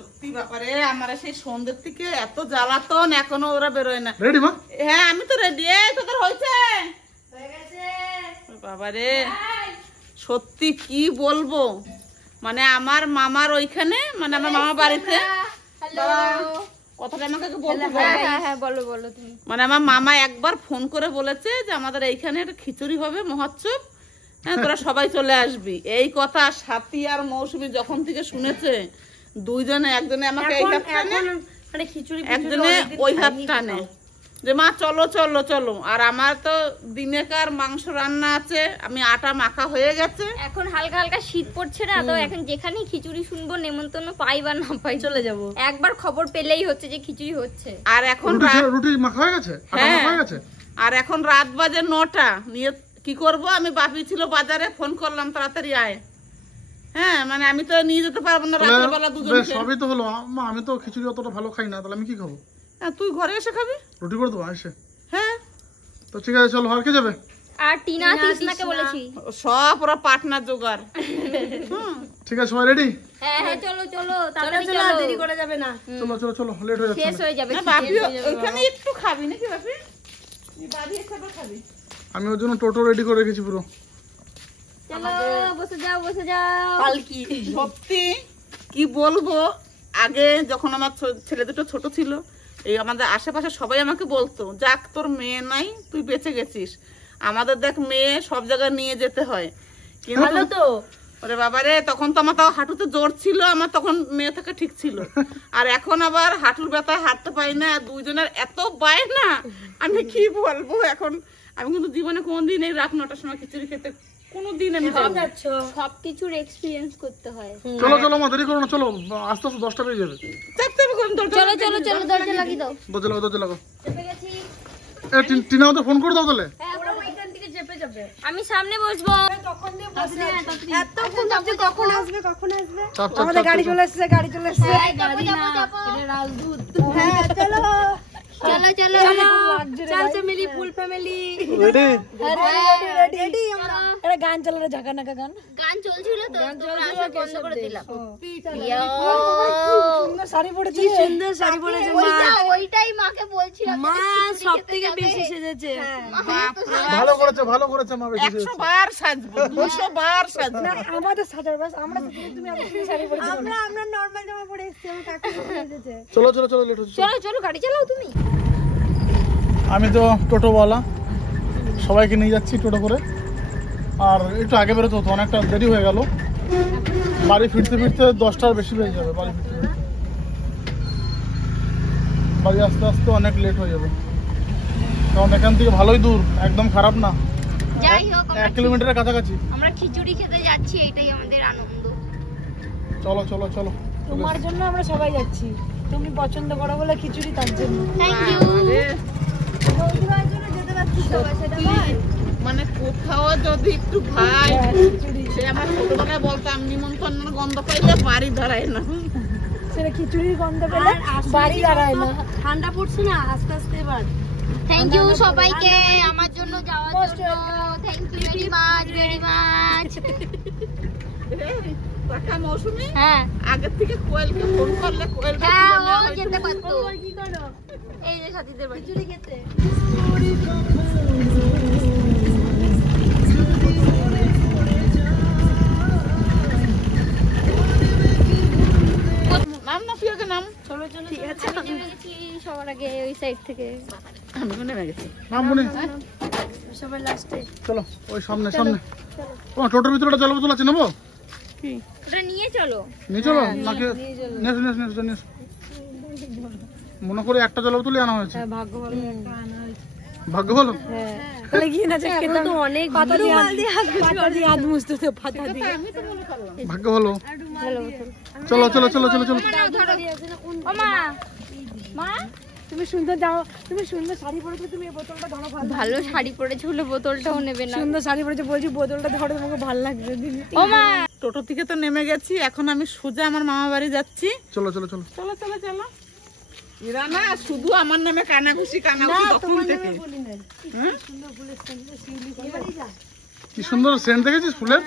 সত্যি ব্যাপারে আমার সেই সন্ধ্যের থেকে এত জ্বালাতন, এখনো ওরা বেরোয় না। রেডি মা? হ্যাঁ আমি তো রেডি। তোদের হয়েছে? বাবারে সত্যি কি বলবো, মানে আমার মামার ওইখানে, মানে আমার মামা বাড়িতে কথাটা আমাকে বলতে বলো তুমি। মানে আমার মামা একবার ফোন করে বলেছে যে আমাদের এইখানে একটা খিচুড়ি হবে মহোৎসব, হ্যাঁ তোরা সবাই চলে আসবি। এই কথা সাথী আর মৌসুমী যখন থেকে শুনেছে, দুইজনে একজনে আমাকে এই হাত টানে, একজনে ওই হাত টানে যে মা চলো চলো চলো। আর আমার তো দিনেকার মাংস রান্না আছে, আমি আটা মাখা হয়ে গেছে। এখন হালকা হালকা শীত পড়ছে না তো, এখন যেখানেই খিচুড়ি শুনবো নেমন্তন্ন পাই বা না পাই চলে যাব, একবার খবর পেলেই হচ্ছে যে খিচুড়ি হচ্ছে। আর এখন রুটি মাখা হয়ে গেছে, আটা মাখা হয়ে গেছে। আর এখন রাত বাজে 9টা, নিয়ে কি করব, আমি বাপি ছিল বাজারে, ফোন করলাম তাড়াতাড়ি আয়। হ্যাঁ মানে আমি তো নিয়ে যেতে পারবো না রাতের বেলা দুজনকে। সবই তো হলো মা, আমি তো খিচুড়ি অতটা ভালো খাই না, তাহলে আমি কি খাবো? হ্যাঁ তুই ঘরে এসে খাবি, রুটি করে দেবো এসে। হ্যাঁ তো ঠিক আছে চলো, আর কে যাবে? আর টিনা তৃষ্ণাকে বলেছি, সব ওরা পার্টনার জোগাড়। ঠিক আছে সবাই রেডি? হ্যাঁ হ্যাঁ চলো চলো তাড়াতাড়ি চলো, দেরি করা যাবে না, চলো চলো চলো, লেট হয়ে যাচ্ছে। শেষ হয়ে যাবে। বাপি ওইখানে একটু খাবি নাকি বাপি? তুই বাড়ি এসে খাবি? আমি ওর জন্য টোটো রেডি করে রেখেছি পুরো। চলো বসে যাও বসে যাও। পালকি সত্যি কি বলবো, আগে যখন আমার ছেলে দুটো ছোট ছিল, এই আমাদের আশেপাশে সবাই আমাকে বলতো যাক তোর মেয়ে নাই, তুই বেঁচে গেছিস। আমাদের দেখ মেয়ে সব জায়গায় নিয়ে যেতে হয়, কিন্তু তো ওরে বাবারে তখন তো আমার তাও হাঁটুতে জোর ছিল, আমার তখন মেয়ে থাকা ঠিক ছিল। আর এখন আবার হাঁটুর ব্যথায় হাঁটতে পারি না, দুইজনের এত বায় না, আমি কি বলবো। এখন আমি কিন্তু জীবনে কোনদিন এই রাত 9টার সময় খিচুড়ি খেতে কোনোদিন আমি সবকিছুর এক্সপেরিয়েন্স করতে হয়। চলো চলো মা, দেরি করো না, চলো আস্তে আস্তে 10টা বেজে যাবে। চলো চলো চলো দরজা লাগিয়ে দাও। দরজা লাগো। টিনা ওদের ফোন করে দাও তাহলে। আমি সামনে বসবো। আমাদের গাড়ি চলে এসেছে, গাড়ি চলে এসেছে। চলো চলো চার ফ্যামিলি ফুল ফ্যামিলি রেডি আমরা। এটা গান চালানো, ঝাঁকা নাকা গান চলছিল তো, বন্ধ করে দিলাম। সুন্দর শাড়ি পরেছে, সুন্দর শাড়ি পরেছে মা। ওইটাই মাকে বলছিলাম, মা সবথেকে বেশি সেজেছে। ভালো করেছে মা, বেশি 100 বার সাজবো, 200 বার সাজবো। না আমাদের সাজার বাস, আমরা তুমি আমাদের শাড়ি পরেছো, আমরা নরমাল জামা পরে এসেছি, আমার কাকু সেজেছে। চলো চলো চলো, লেট হচ্ছে। চলো চলো গাড়ি চালাও তুমি। আমি তো টোটোওয়ালা, সবাইকে নিয়ে যাচ্ছি টোটো করে। আর একটু আগে বেরোতে হতো, অনেকটা দেরি হয়ে গেল। বাড়ি ফিরতে ফিরতে 10টার বেশি বেজে যাবে। বাড়ি আস্তে আস্তে অনেক লেট হয়ে যাবে, কারণ এখান থেকে ভালোই দূর, একদম খারাপ না, যাই হোক 1 কিলোমিটারের কাছাকাছি। আমরা খিচুড়ি খেতে যাচ্ছি, এটাই আমাদের আনন্দ। চলো চলো চলো। তোমার জন্য আমরা সবাই যাচ্ছি, তুমি পছন্দ করো বলে খিচুড়ি, তার জন্য। Thank you. মানে কোথাও যদি একটু খাই, সে আমার ছোটবেলায় বলতাম নিমন্ত্রণের গন্ধ পাইলে বাড়ি দাঁড়ায় না। সেটা খিচুড়ির গন্ধ পেলে বাড়ি দাঁড়ায় না। ঠান্ডা পড়ছে না আস্তে আস্তে এবার। থ্যাংক ইউ সবাইকে আমার জন্য যাওয়ার জন্য। Thank you very much very much. টাকা মৌসুমী হ্যাঁ আগের থেকে কোয়েলকে ফোন করলে কোয়েলকে হ্যাঁ ও যেতে পারতো। কি করো? এই যে সাথীদের বাড়ি খিচুড়ি খেতে। নাম না প্রিয়কে নাম। চলো চলো ঠিক আছে। আমি নেমে গেছি সবার আগে ওই সাইড থেকে। আমি নেমে গেছি। নাম মনে সবাই লাস্টে। চলো ওই সামনে সামনে। ও টোটোর ভিতরে একটা জল বোতল আছে, নেবো? কি ওটা নিয়ে চলো। নিয়ে চলো নাকি? নিয়ে মনে করে একটা জল বোতলই আনা হয়েছে। ভাগ্য ভালো একটা আনা হয়েছে। ভাগ্য ভালো। হ্যাঁ তাহলে গিয়ে না চেক করতে তো অনেক পাতা দিয়ে হাত মুছতে তো পাতা দিয়ে। আমি তো মনে করলাম ভাগ্য ভালো। ভালো চলো চলো চলো চলো চলো। ও মা মা তুমি সুন্দর যাও, তুমি সুন্দর শাড়ি পরেছো, তুমি এই বোতলটা ধরো। ভালো শাড়ি পরেছে হলে বোতলটাও নেবে না। সুন্দর শাড়ি পরেছো, বলছি বোতলটা ধরো, তোমাকে ভালো লাগবে। ও মা টোটো থেকে তো নেমে গেছি, এখন আমি সোজা আমার মামা বাড়ি যাচ্ছি। চলো চলো চলো চলো চলো চলো। এরা না শুধু আমার নামে কানাঘুষি তখন থেকে। কি সুন্দর সেন্ট দেখেছিস ফুলের?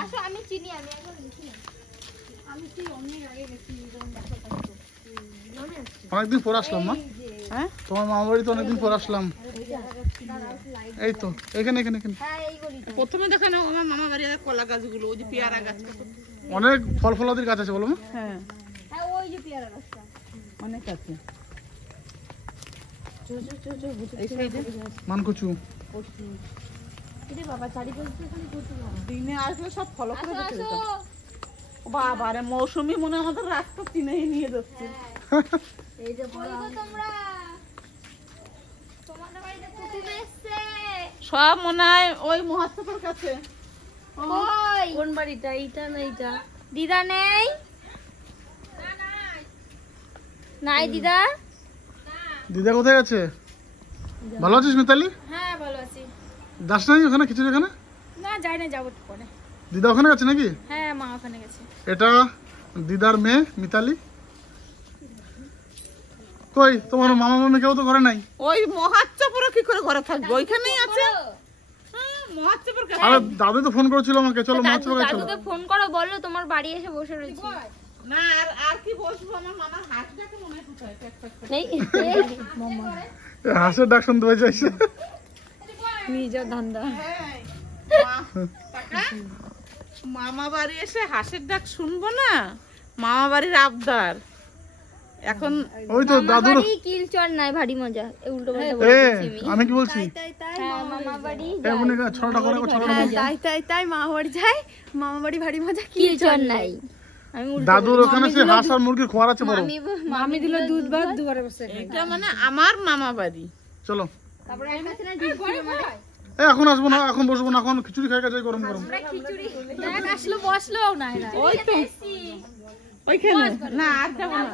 আসো আমি চিনি, আমি এখন চিনি। অনেকদিন পর আসলাম মা। হ্যাঁ তোমার মামা বাড়িতে অনেকদিন পর আসলাম। এই তো এখানে এখানে এখানে প্রথমে দেখানো আমার মামা বাড়ি কলা গাছগুলো, ওই যে পেয়ারা গাছ অনেক ফল ফলাদির গাছ আছে বলো মা। হ্যাঁ ওই যে পেয়ারা গাছটা অনেক আছে। এই সাইডে মানকচু। দিনে আসলে সব ফলো করে আসো দেখে আসো যেতাম। বাবা রে মৌসুমি মনে হয় আমাদের রাস্তা চিনেই নিয়ে যাচ্ছে। ওই গো তোমরা তোমাদের বাড়িতে কুকুর এসছে সব মনে হয় ওই মহাত্মার কাছে। কই কোন বাড়িটা? এইটা না এইটা? দিদা নেই নাই দিদা দিদা কোথায় আছে? ভালো আছিস মিতালি? হ্যাঁ ভালো আছি। যাস নাই ওখানে খিচুড়ি খানে? না যাই না, যাবো পরে। দিদা ওখানে আছে নাকি? হ্যাঁ মা ওখানে গেছে। এটা দিদার মেয়ে মিতালি। কই তোমার মামা মামি কেউ তো ঘরে নাই? ওই মহাত্মাপুরে কি করে ঘরে থাকবে, ওইখানেই আছে। হ্যাঁ, মহাত্মাপুর কাছে। আরে দাদু তো ফোন করেছিল আমাকে, চলো মাছ দাদু বাগায় চলো। দাদুকে ফোন করো, বলো তোমার বাড়ি এসে বসে রয়েছি। না আর আর কি বসবো, আমার মামার হাঁসটাকে মনে হয় কোথায় ট্যাক ট্যাক করে। নেই এ হাঁসের ডাক শুনতে পাই যাইছে। নিজের ধান্দা। হ্যাঁ, কাকা, মামা বাড়ি এসে হাঁসের ডাক শুনবো না? মামা বাড়ির আবদার এখন। ওই তো দাদুর। বাড়ি কিলচর নাই, ভারী মজা। এই উল্টো পাল্টা এ বলে দিচ্ছি আমি। আমি কি বলছি? হ্যাঁ, মামা বাড়ি এ মনে কর ছড়াটা করে ছড়াটা বল। তাই মামা বাড়ি যাই, মামা বাড়ি ভারী মজা। কিলচর নাই, আমি উল্টো দাদুর ওখানে সে হাঁস আর মুরগির খোয়ার আছে বড়। মামি দিল দুধ ভাত, দুবারে বসে খাই। এটা মানে আমার মামা বাড়ি। চলো তারপরে একটা আছে না ঢুকিয়ে মারা। এ এখন আসবো না, এখন বসবো না, এখন খিচুড়ি খাই যাই গরম গরম। খিচুড়ি দেখ আসলো বসলো না এরা। ওই তো ওইখানে না আর যাবো না।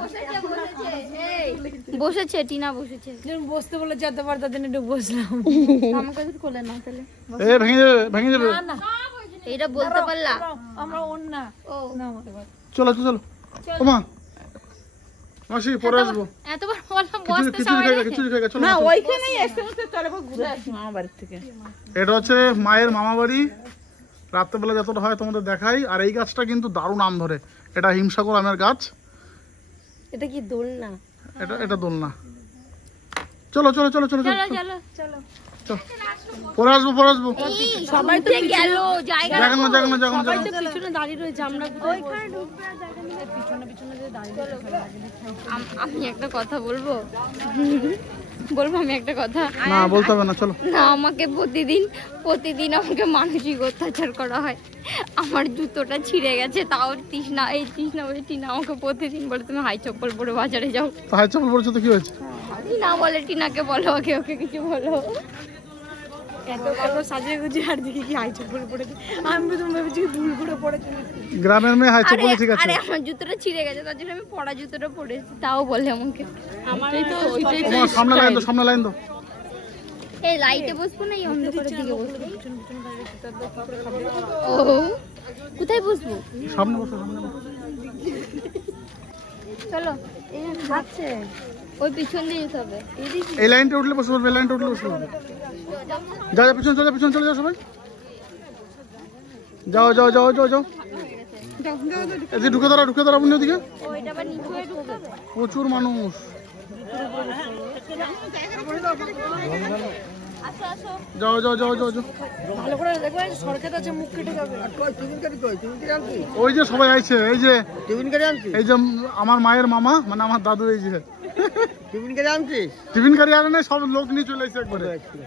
বসেছে টিনা বসেছে। যখন বসতে বলে যেতে পার তাদের একটু বসলাম। আমাকে তো কোলে না তাহলে। এ ভেঙে যাবে ভেঙে যাবে। না এইটা বলতে পারলা? আমরা ওর না। ও না আমাদের বাড়ি। চলো চলো ওমা মাসি পরে আসবো। এতবার বললাম খিচুড়ি বসতে খিচুড়ি সবাই খাই চলো না চলো। ওইখানেই এসে বসে চলে ঘুরে আসি মামা বাড়ির থেকে। এটা হচ্ছে মায়ের মামা বাড়ি। রাত্রেবেলা যতটা হয় তোমাদের দেখাই। আর এই গাছটা কিন্তু দারুণ আম ধরে। এটা হিমসাগর আমের গাছ। এটা কি দোল না? এটা দোলনা। চলো চলো চলো চলো চলো চলো চলো চলো। পরে আসবো পরে আসবো। সবাই তো গেল জায়গা দেখেন না দেখেন না দেখেন সবাই তো পিছনে দাঁড়িয়ে রয়েছে, আমরা ওইখানে ঢুকবে আর জায়গা নেই। পিছনে পিছনে যে দাঁড়িয়ে রয়েছে। আমি একটা কথা বলবো বলবো আমি একটা কথা। না বলতে হবে না, চলো। না আমাকে প্রতিদিন আমাকে মানসিক অত্যাচার করা হয়। আমার জুতোটা ছিঁড়ে গেছে, তাও তৃষ্ণা বলে টিনা আমাকে প্রতিদিন বলে তুমি হাই চপ্পল পরে বাজারে যাও। তো হাই চাপল পড়েছে তো কি হয়েছে? টিনা বলে টিনাকে বলো, ওকে কিছু বলো। এত ভালো সাজিয়ে গুজিয়ে আর দেখি কি হাই চপ্পল পড়েছে। আমি তো ভেবেছি দুল করে পড়েছে। গ্রামের মেয়ে হাই চাপল ঠিক আছে। আরে আমার জুতোটা ছিঁড়ে গেছে, তার জন্য আমি পরা জুতোটা পরেছি, তাও বলে আমাকে। তোমার সামনে লাইন দাও, সামনে লাইন দাও। এই লাইটে বসবো না এই অন্ধকারের দিকে বসবো? ও কোথায় বসবো? সামনে বসো সামনে বসো। চলো খাচ্ছে। ওই পিছন দিয়ে যেতে হবে। এই লাইনটা উঠলে বসে পড়বে, এই লাইনটা উঠলে বসে পড়বে। যাও যাও পিছনে চলে যাও, পিছনে চলে যাও সবাই। যাও যাও যাও যাও যাও। এদিকে ঢুকে দাঁড়া আপনি ওদিকে। ওইটা আবার নিচে হয়ে ঢুকতে হবে। প্রচুর মানুষ। আসো আসো। যাও যাও যাও যাও যাও। ভালো করে দেখবেন সরকার আছে, মুখ কেটে যাবে। ওই যে সবাই আইছে, এই যে এই যে আমার মায়ের মামা মানে আমার দাদু, এই যে টিফিন গাড়ি আনে না, সব লোক নিয়ে চলে এসেছে একবারে।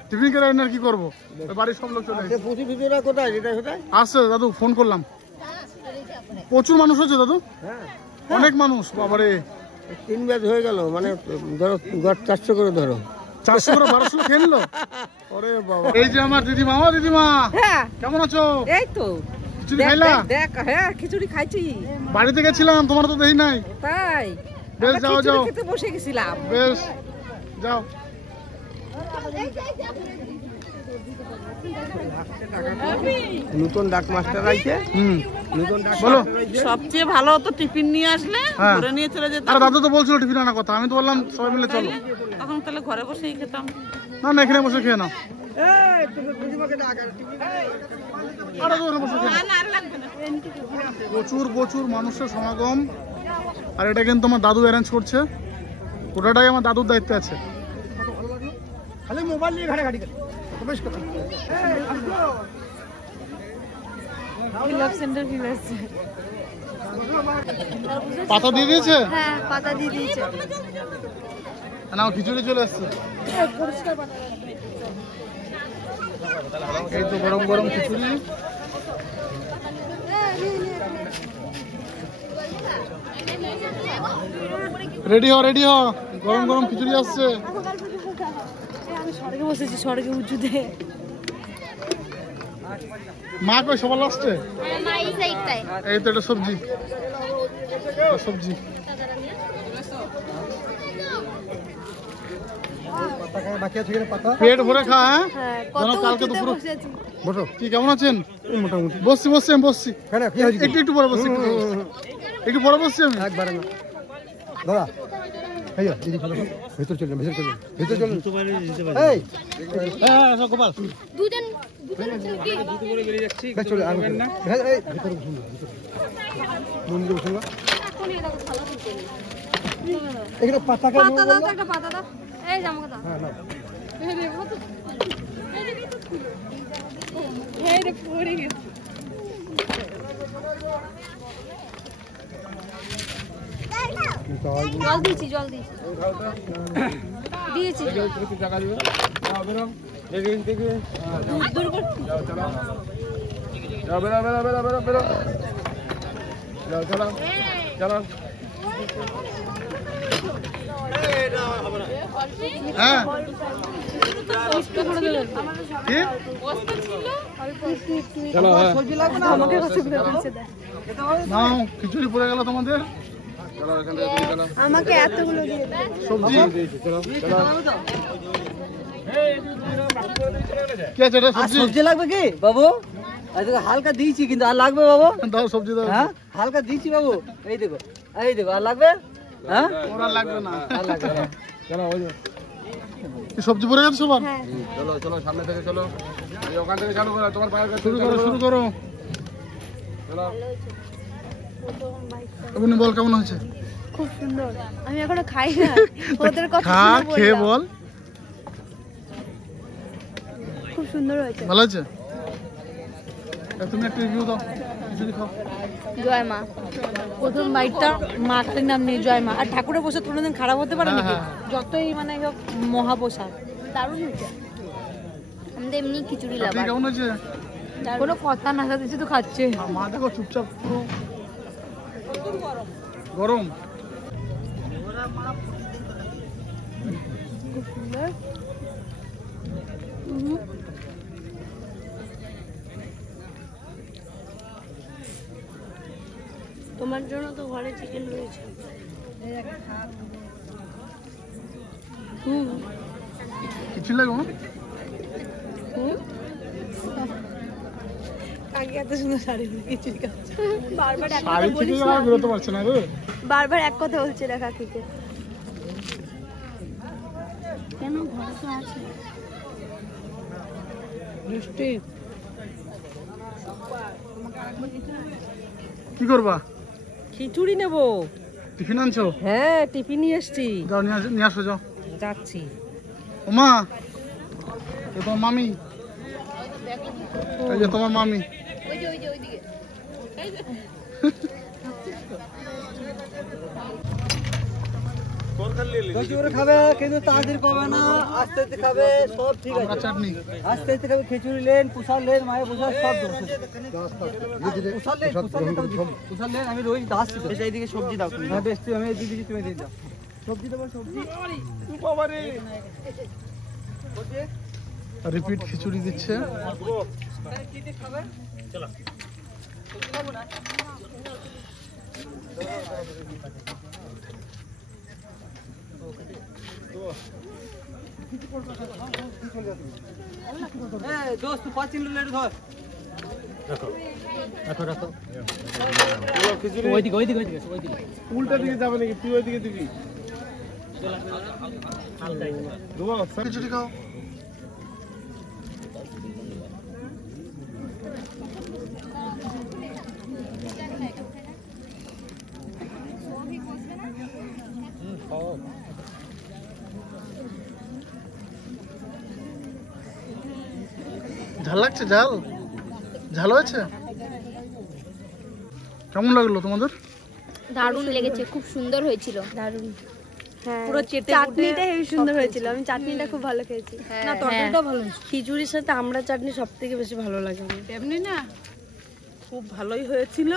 টিফিন গাড়ি আনে আর কি করবো, ওই বাড়ির সব লোক চলে এসেছে। আসছে দাদু, ফোন করলাম। প্রচুর মানুষ হচ্ছে দাদু, অনেক মানুষ বাবারে। 3 ব্যাচ হয়ে গেল, মানে ধরো 400 করে ধরো। 400 করে 1200 খেয়ে নিল। ওরে বাবা। এই যে আমার দিদিমা, ও দিদিমা হ্যাঁ কেমন আছো? এই তো খিচুড়ি খাইলা? দেখ হ্যাঁ খিচুড়ি খাইছি। বাড়িতে গেছিলাম, তোমার তো দেখি নাই। তাই বেশ যাও যাও, খেতে বসে গেছিলাম। বেশ যাও। নতুন ডাক মাস্টার আইছে, নতুন ডাক বলো। সবচেয়ে ভালো হতো টিফিন নিয়ে আসলে হ্যাঁ। ঘরে নিয়ে চলে যেতাম। আরে দাদু তো বলছিল টিফিন আনার কথা, আমি তো বললাম সবাই মিলে চলো। তখন তাহলে ঘরে বসেই খেতাম। না না এখানে বসে খেয়ে নাও। এই তুমি দিদিমাকে ডাক আর টিভি আরে তো ওখানে বসে খেয়ে নাও। না আর লাগবে না। প্রচুর প্রচুর মানুষের সমাগম। আর এটা কিন্তু আমার দাদু অ্যারেঞ্জ করছে, ওটাটাই আমার দাদুর দায়িত্বে আছে। খালি মোবাইল নিয়ে ঘাটাঘাটি করে বেশ কথা। লাভ সেন্টার ফিল আসছে। পাতা দিয়ে দিয়েছে, হ্যাঁ পাতা দিয়ে দিয়েছে। নাও খিচুড়ি চলে আসছে। এই তো গরম গরম খিচুড়ি। রেডি হ রেডি হ, গরম গরম খিচুড়ি আসছে। আমি স্বর্গে বসেছি, স্বর্গে উঁচুতে। মা কই সবার লাস্টে? মা এই সাইডটায়। এই তো এটা সবজি, এটা সবজি। পেট ভরে খা। হ্যাঁ যেন কালকে দুপুরে বসো। কি কেমন আছেন? মোটামুটি বসছি বসছি আমি বসছি। একটু একটু পরে বসছি, একটু পরে বসছি আমি। একবারে না দাদা, ভাইয়া দিদি চলো ভেতর চলুন, ভেতর চলুন, ভেতর চলুন। এই হ্যাঁ গোপাল দুজন কি বেশ চলে আসবেন না। এই ভেতর বসুন, ভেতর মন্দিরে বসুন। এখানে পাতা কেন পাতা দাও, একটা পাতা দাও। এই জামাকে দাও। হ্যাঁ না এই রে পড়ে গেছে। জল দিয়েছি, জল দিয়েছি। দিয়েছি। হ্যাঁ আমাকে কষ্ট করে দিয়েছে দেখ। নাও খিচুড়ি পড়ে গেল তোমাদের। আমাকে এতগুলো দিয়ে দাও। সবজি কি আছে? এটা সবজি সবজি লাগবে কি বাবু? আজকে হালকা দিয়েছি কিন্তু আর লাগবে বাবু? দাও, সবজি দাও। হ্যাঁ হালকা দিয়েছি বাবু। এই দেখো, এই দেখো, আর লাগবে? হ্যাঁ ওরা লাগবে না। আর লাগবে না। চলো ওই যে কি সবজি পড়ে গেছে সবার? চলো চলো সামনে থেকে চলো, এই ওখান থেকে চালু করো, তোমার পায়ের কাছে শুরু করো শুরু করো। চলো। আপনি বল কেমন হয়েছে? খুব সুন্দর। আমি এখনো খাই না, ওদের কথা খা, শুনে খেয়ে বললাম। বল খুব সুন্দর হয়েছে। ভালো আছে। তুমি একটা রিভিউ দাও, খিচুড়ি খাও। জয় মা। প্রথম বাইটটা মা কালীর নাম নিয়ে জয় মা। আর ঠাকুরের প্রসাদ কোনোদিন খারাপ হতে পারে নাকি? যতই মানে মহাপ্রসাদ। দারুণ হয়েছে। আমাদের এমনি খিচুড়ি আপনি লাভার। কেমন হয়েছে? কোনো কথা না সাথে শুধু খাচ্ছে। আর মা দেখো চুপচাপ পুরো গরম। খুব সুন্দর। তোমার জন্য তো ঘরে চিকেন রয়েছে। কিছু লাগবে না? আগে এত সুন্দর শাড়ি পরে খিচুড়ি খাচ্ছে। বারবার এক শাড়ি কথা থেকে বলিস আর না। বেরোতে পারছে না রে। বারবার এক কথা বলছে না কাকিকে। কেন ঘরে তো আছে মিষ্টি। কি করবা? খিচুড়ি নেব। টিফিন আনছো? হ্যাঁ টিফিন নিয়ে এসছি, যাও নিয়ে আসো যাও। যাচ্ছি। ওমা, এ তোমার মামি, এই যে তোমার মামি। ওই যে ওইদিকে। জোরে খাবে কিন্তু তাড়াতাড়ি খাবে না, আস্তে আস্তে খাবে, সব ঠিক আমরা আছে। চাটনি। আস্তে আস্তে খাবে, খিচুড়ি লেন, প্রসাদ লেন, মায়ের প্রসাদ সব দেবো। প্রসাদ লেন, আমি রোজ আসছি তো। এইদিকে সবজি দাও তুমি। হ্যাঁ বেশ, আমি দিয়ে দিচ্ছি, তুমি দিয়ে দাও। সবজি দেবো, সবজি। রিপিট খিচুড়ি দিচ্ছে। দোস্ত 5 কিলো লেট ধর। উল্টা দিকে যাবে নাকি? তুই ওই দিকে দিবি। খিচুড়ি খাও। ঝাল লাগছে? ঝাল ঝাল হয়েছে? কেমন লাগলো তোমাদের? দারুণ লেগেছে, খুব সুন্দর হয়েছিল। দারুণ। পুরো চাটনিটা হেবি সুন্দর হয়েছিল, আমি চাটনিটা খুব ভালো খেয়েছি। না তরকারিটাও ভালো। খিচুড়ির সাথে আমরা চাটনি সব থেকে বেশি ভালো লাগে আমার। এমনি না খুব ভালোই হয়েছিল,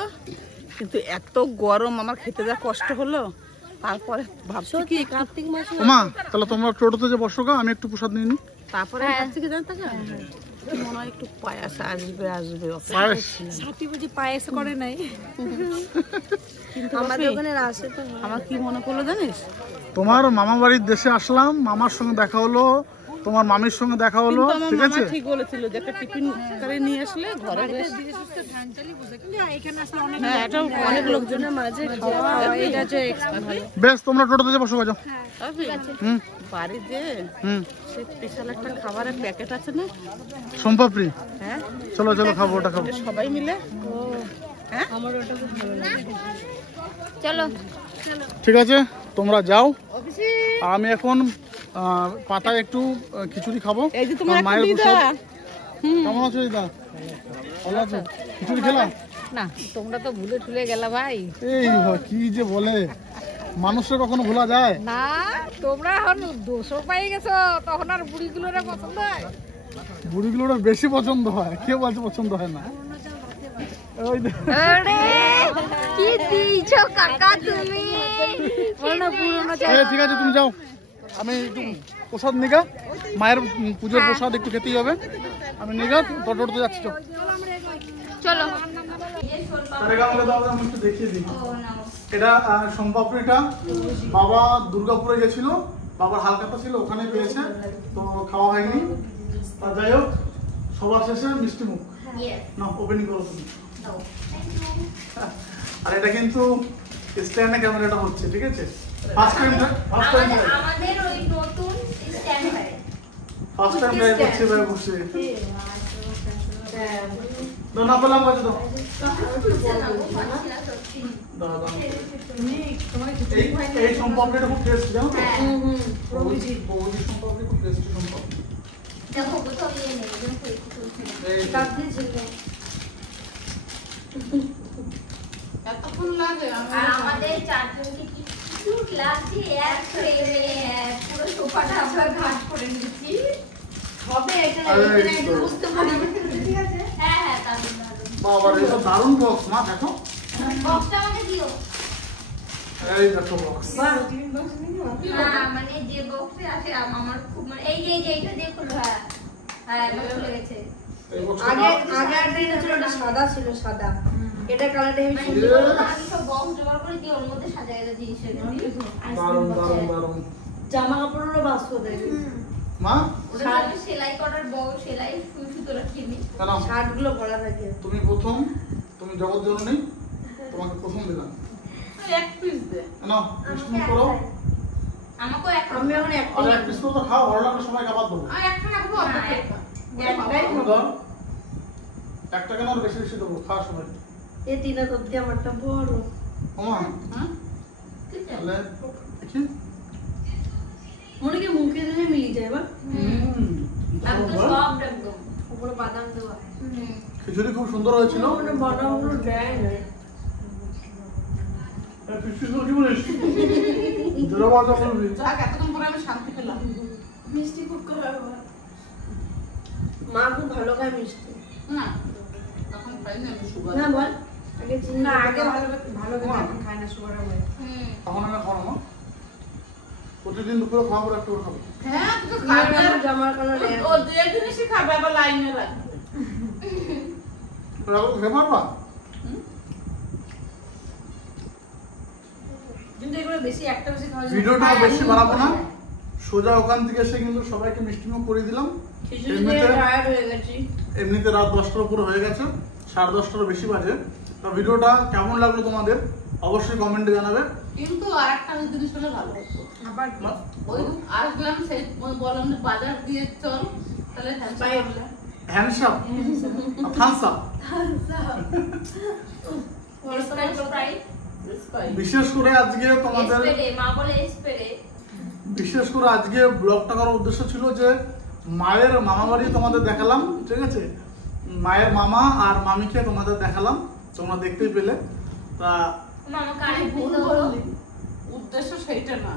কিন্তু এত গরম আমার খেতে যা কষ্ট হলো। তারপরে ভাবছি কি কার্তিক মাসে ওমা, তাহলে তোমরা টোটোতে যে বসো গা, আমি একটু প্রসাদ নিয়ে নিই। তারপরে ভাবছি কি জানতে মনে হয় একটু পায়াস আসবে আসবে পায়েস? সাথী বুঝি পায়েস করে নাই? কিন্তু আমাদের বাপি, ওখানে আসে তো। আমার কি মনে পড়লো জানিস? তোমার মামা বাড়ির দেশে আসলাম, মামার সঙ্গে দেখা হলো, তোমার মামির সঙ্গে দেখা হলো, কিন্তু আমার ঠিক মামা আছে? ঠিক বলেছিল যে একটা টিফিন করে নিয়ে আসলে ঘরে বেশ হ্যাঁ এটা অনেক লোকজনের মাঝে খাওয়া এটা হচ্ছে ভালো। বেশ, তোমরা টোটোতে যে বসো গা, যাও। হুম বাড়িতে হুম সে স্পেশাল একটা খাবারের প্যাকেট আছে না? সোমপাপড়ি, হ্যাঁ চলো চলো খাবো, ওটা খাবো। সবাই মিলে চলো। ঠিক আছে, তোমরা যাও। আর আমি এখন পাতায় একটু খিচুড়ি খাবো। এই যে তোমার মায়ের দিদা প্রসাদ। কেমন আছো দিদা? ভালো আছো? খিচুড়ি খেলা? না তোমরা তো ভুলে ঠুলে গেলা ভাই। এই কি যে বলে, মানুষের কখনো ভোলা যায়? না তোমরা এখন 200 পাই গেছো, তখন আর বুড়িগুলোর পছন্দ হয়। বুড়িগুলোর বেশি পছন্দ হয়, কেউ বলছে পছন্দ হয় না। ওই দেখো। আরে কি দিয়েছো কাকা তুমি? এই, ঠিক আছে তুমি যাও, আমি একটু প্রসাদ নিগা, মায়ের পুজোর প্রসাদ একটু খেতেই হবে। আমি নিগা টোটোতে যাচ্ছি। চলো। আমি একটু দেখিয়ে দিই। এটা সোমপাপড়িটা বাবা দুর্গাপুরে গেছিল, বাবার হালকাতা ছিল, ওখানে পেয়েছে, তো খাওয়া হয়নি। আর যাই হোক, সবার শেষে মিষ্টি মুখ না, ওপেনিং করো তুমি। আর এটা কিন্তু স্ট্যান্ডে ক্যামেরাটা হচ্ছে, ঠিক আছে? ফার্স্ট টাইম আমাদের ওই নতুন স্ট্যান্ড হয়। ট্রাই করছে ভাই বসে। না পেলাম বাজে দাও। এই সোমপাপড়িটা খুব টেস্টি, জানো তো? বৌদি সোমপাপড়ি খুব টেস্টি সোমপাপড়ি। দেখো কোথাও ইয়ে নেই, এতক্ষণ লাগে আর আমাদের চারজনকে কি কিউট লাগছে, এক ফ্রেমে পুরো সোফাটা আমরা ঘাট করে নিচ্ছি। হবে এটা একটু বুঝতে পারি। ঠিক আছে, হ্যাঁ হ্যাঁ দারুণ দারুণ। বাবা রে, এটা দারুণ বক্স, মা দেখো। বক্সটা আমাকে দিও। এই দেখো বক্স। না মানে যে বক্সে আছে আমার খুব মানে এই যে এইটা দিয়ে খুললো। হ্যাঁ হ্যাঁ এটা খুলে গেছে। এই বক্স আগে একটা ছিল, ওটা সাদা ছিল, সাদা। এটা কালারটা হেবি মানে সুন্দর। যেগুলো আমি সব বক্স জোগাড় করে দিয়ে ওর মধ্যে সাজাই দেয় জিনিসের। দারুণ দারুণ দারুণ। জামা কাপড়েরও বাস্ক দেয়। মা ওটা আমি সেলাই করার বড় সেলাই সুতো রাখি নি। কেন শার্টগুলো পরা থাকে। তুমি প্রথম, তুমি জগৎ জননী, তোমাকে প্রথম দিলাম। এক পিস দে। কেন মিষ্টি মুখ করো? আমাকেও একটা আমি এখন একটা আর এক পিস করে তো খাও, ভালো লাগলে সবাই খাবার দেবো। আর একটা রাখবো হ্যাঁ, একটাই তুমি দাও। একটা কেন, আর বেশি বেশি দেবো, খাওয়া সবাই। এই তিনটা করতে আমারটা বড়। ওমা হ্যাঁ তাহলে দেখি। মনে কি মুখে দিলে মিলিয়ে যায় বা একদম সব একদম। উপরে বাদাম দেওয়া। খিচুড়ি খুব সুন্দর হয়েছিল। ওটা বাদামগুলো দেয় না। কি বলিস? জোরে বাজা বলবি। যাক, এতক্ষণ পরে আমি শান্তি পেলাম। মিষ্টি খুব খারাপ। মা খুব ভালো খায় মিষ্টি। না তখন খাই না, আমি সুগার। না বল আগে চিনি না, আগে ভালো খেতে, এখন খায় না, সুগার হয়। তখন আমি খাওয়া মা প্রতিদিন দুপুরে খাওয়া করে একটু করে খাবো। হ্যাঁ তুই তো খাবি। জামার কালার ও যে জিনিসই খাবে আবার লাইনে রাখবে। রাখো, খেয়ে পারবা? কিন্তু এগুলো বেশি একটা বেশি খাওয়া যায়। ভিডিওটা বেশি বাড়াবো না, সোজা ওখান থেকে এসে কিন্তু সবাইকে মিষ্টিমুখ করে দিলাম। খিচুড়ি দিয়ে টায়ার্ড হয়ে গেছি। এমনিতে রাত 10টার উপরে হয়ে গেছে, 10:30 বেশি বাজে। তো ভিডিওটা কেমন লাগলো তোমাদের অবশ্যই কমেন্টে জানাবে। কিন্তু আরেকটা জিনিস হলে ভালো হতো। আবার ওই আসলাম সেই ওই বললাম যে বাজার দিয়ে চল, তাহলে হ্যান্ডসাপ থামস আপ স্প্রাইট বিশেষ করে আজকে তোমাদের এসপেরে মা বলে এসপেরে বিশেষ করে আজকে ব্লগটা করার উদ্দেশ্য ছিল যে মায়ের মামা বাড়ি তোমাদের দেখালাম, ঠিক আছে, মায়ের মামা আর মামিকে তোমাদের দেখালাম, তোমরা দেখতেই পেলে। তা মামা কানে ভুল হলো উদ্দেশ্য সেইটা না,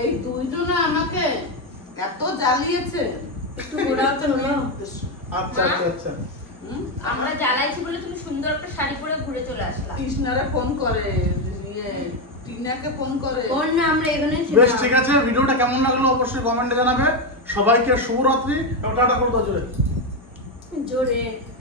এই দুইজনে আমাকে এত জ্বালিয়েছে, একটু ঘোরাতে হলো উদ্দেশ্য। আচ্ছা আচ্ছা আচ্ছা, আমরা জ্বালাইছি বলে তুমি সুন্দর একটা শাড়ি পরে ঘুরে চলে আসলা। কৃষ্ণারে ফোন করে, টিনাকে ফোন করে। ওর না আমরা এখানে বেশ ঠিক আছে। ভিডিওটা কেমন লাগলো অবশ্যই কমেন্টে জানাবে। সবাইকে শুভরাত্রি এবং টাটা করে দাও জোরে। জোরে